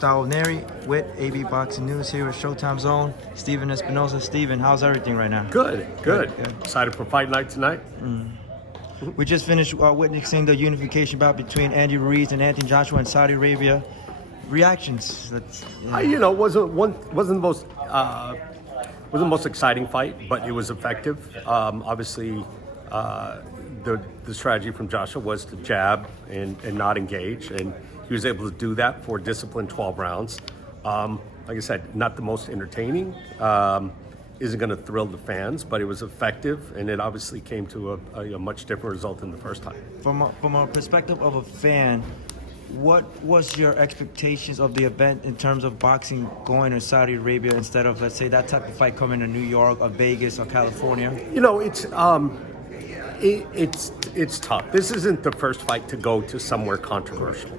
Gustavo Neri with AB Boxing News here at Showtime Zone. Steven Espinoza. Steven, how's everything right now? Good. Excited for fight night tonight? We just finished witnessing the unification bout between Andy Ruiz and Anthony Joshua in Saudi Arabia. Reactions? Wasn't the most exciting fight, but it was effective. Obviously, the strategy from Joshua was to jab and not engage, and he was able to do that for a disciplined 12 rounds. Like I said, not the most entertaining. Isn't going to thrill the fans, but it was effective, and it obviously came to a much different result than the first time. From a perspective of a fan, what was your expectations of the event in terms of boxing going to Saudi Arabia instead of, let's say, that type of fight coming to New York or Vegas or California? It's tough. This isn't the first fight to go to somewhere controversial,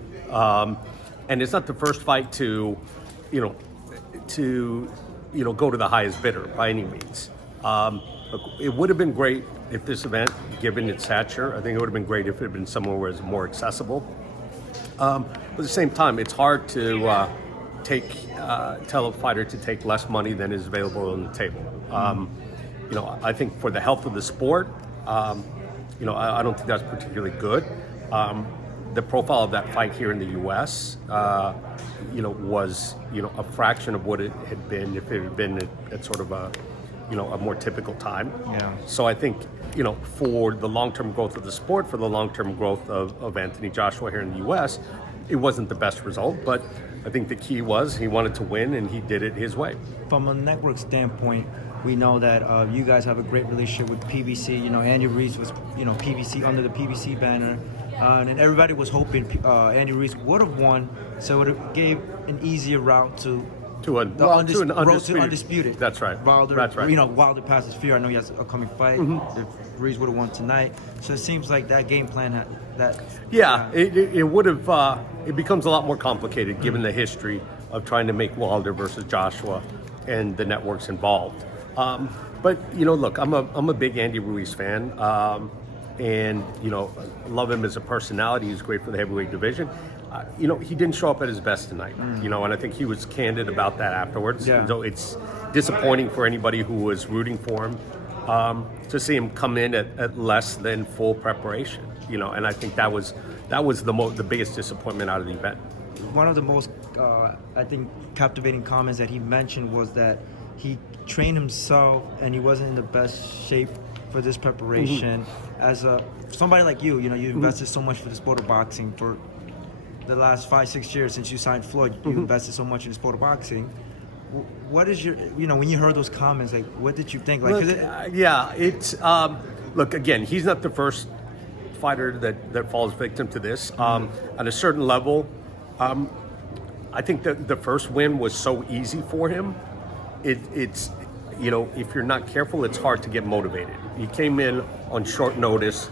and it's not the first fight to go to the highest bidder by any means. Look, it would have been great if this event, given its stature, I think it would have been great if it had been somewhere where it's more accessible. But at the same time, it's hard to tell a fighter to take less money than is available on the table. I think for the health of the sport, I don't think that's particularly good. The profile of that fight here in the U.S., was a fraction of what it had been if it had been at sort of a more typical time. Yeah. So I think for the long-term growth of the sport, for the long-term growth of Anthony Joshua here in the U.S., it wasn't the best result, but I think the key was he wanted to win and he did it his way. From a network standpoint, we know that you guys have a great relationship with PBC. Andy Ruiz was, PBC under the PBC banner. And everybody was hoping Andy Ruiz would have won, so it gave an easier route to undisputed. That's right. Wilder, That's right. Wilder passes fear. I know he has a coming fight. If Ruiz would have won tonight, so it seems like that game plan it would have. It becomes a lot more complicated given the history of trying to make Wilder versus Joshua and the networks involved. But look, I'm a big Andy Ruiz fan. And love him as a personality. He's great for the heavyweight division. He didn't show up at his best tonight. And I think he was candid about that afterwards. Yeah. So it's disappointing for anybody who was rooting for him to see him come in at less than full preparation. And I think that was the biggest disappointment out of the event. One of the most captivating comments that he mentioned was that he trained himself and he wasn't in the best shape for this preparation. As somebody like you, you invested so much for the sport of boxing for the last 5-6 years since you signed Floyd. You invested so much in the sport of boxing. What is your, when you heard those comments, like, what did you think? Like, look, again, he's not the first fighter that falls victim to this. At a certain level, I think that the first win was so easy for him. It's if you're not careful, it's hard to get motivated. He came in on short notice.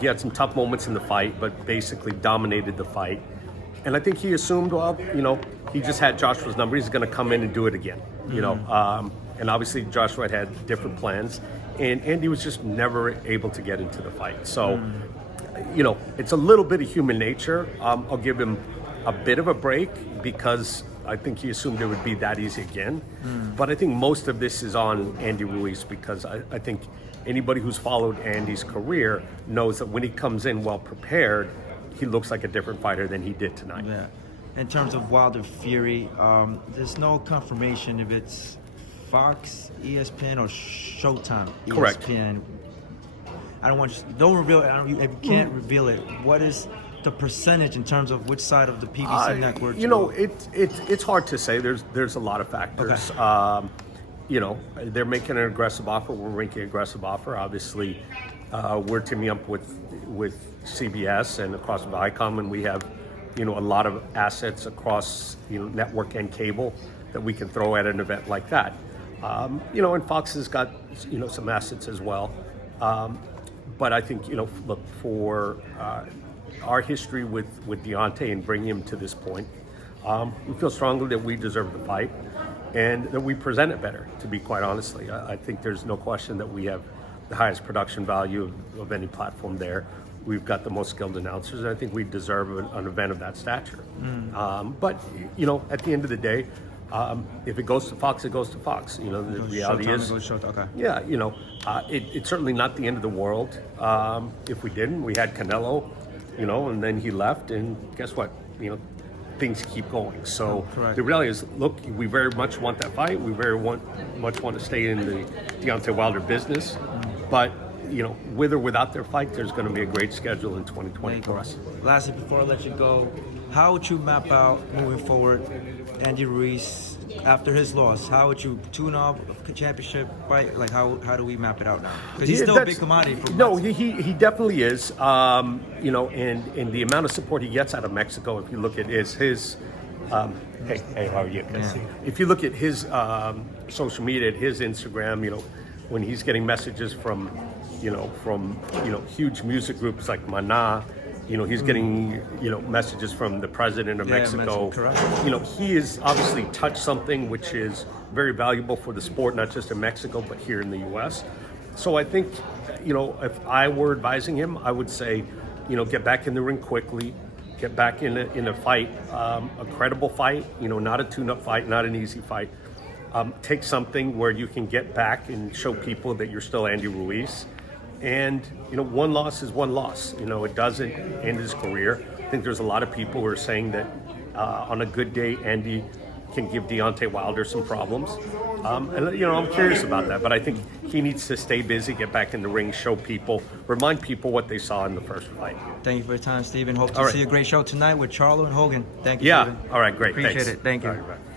He had some tough moments in the fight, but basically dominated the fight. And I think he assumed, he just had Joshua's number. He's going to come in and do it again, And obviously Joshua had different plans. And Andy was just never able to get into the fight. So, it's a little bit of human nature. I'll give him a bit of a break because I think he assumed it would be that easy again. But I think most of this is on Andy Ruiz because I think anybody who's followed Andy's career knows that when he comes in well prepared, he looks like a different fighter than he did tonight. Yeah. In terms of Wilder Fury, there's no confirmation if it's Fox, ESPN, or Showtime, ESPN. Correct. Don't reveal it. If you can't reveal it, what is the percentage in terms of which side of the PBC network? It's hard to say. There's a lot of factors. Okay. They're making an aggressive offer. We're making an aggressive offer. Obviously, we're teaming up with CBS and across Viacom, and we have a lot of assets across network and cable that we can throw at an event like that. And Fox has got some assets as well. But I think look, for our history with Deontay and bringing him to this point, we feel strongly that we deserve the fight and that we present it better, to be quite honestly. I think there's no question that we have the highest production value of any platform there. we've got the most skilled announcers, and I think we deserve an event of that stature. But at the end of the day, if it goes to Fox, it goes to Fox. The reality Showtime, is, it goes to Showtime. Okay. yeah, it's certainly not the end of the world. If we didn't, we had Canelo, and then he left, and guess what? Things keep going. So Correct. the reality is, look, we very much want that fight. We very much want to stay in the Deontay Wilder business, but with or without their fight, there's going to be a great schedule in 2020 for us. Lastly, before I let you go, how would you map out moving forward Andy Ruiz after his loss? How would you tune up a championship fight? Like how do we map it out now? Because he's still a big commodity. He definitely is. And the amount of support he gets out of Mexico, if you look at his hey, how are you? Yeah. If you look at his social media, his Instagram, when he's getting messages from huge music groups like Maná. He's getting, messages from the president of Mexico. Correct. He has obviously touched something which is very valuable for the sport, not just in Mexico, but here in the U.S. So I think, if I were advising him, I would say, get back in the ring quickly, get back in a fight, a credible fight, not a tune-up fight, not an easy fight. Take something where you can get back and show people that you're still Andy Ruiz. And, one loss is one loss. It doesn't end his career. I think there's a lot of people who are saying that on a good day, Andy can give Deontay Wilder some problems. And I'm curious about that. But I think he needs to stay busy, get back in the ring, show people, remind people what they saw in the first fight. Thank you for your time, Stephen. Hope to see a great show tonight with Charlo and Hogan. Thank you, Yeah. Stephen. All right, great. Appreciate Thanks. it. Thank you. All right, bye.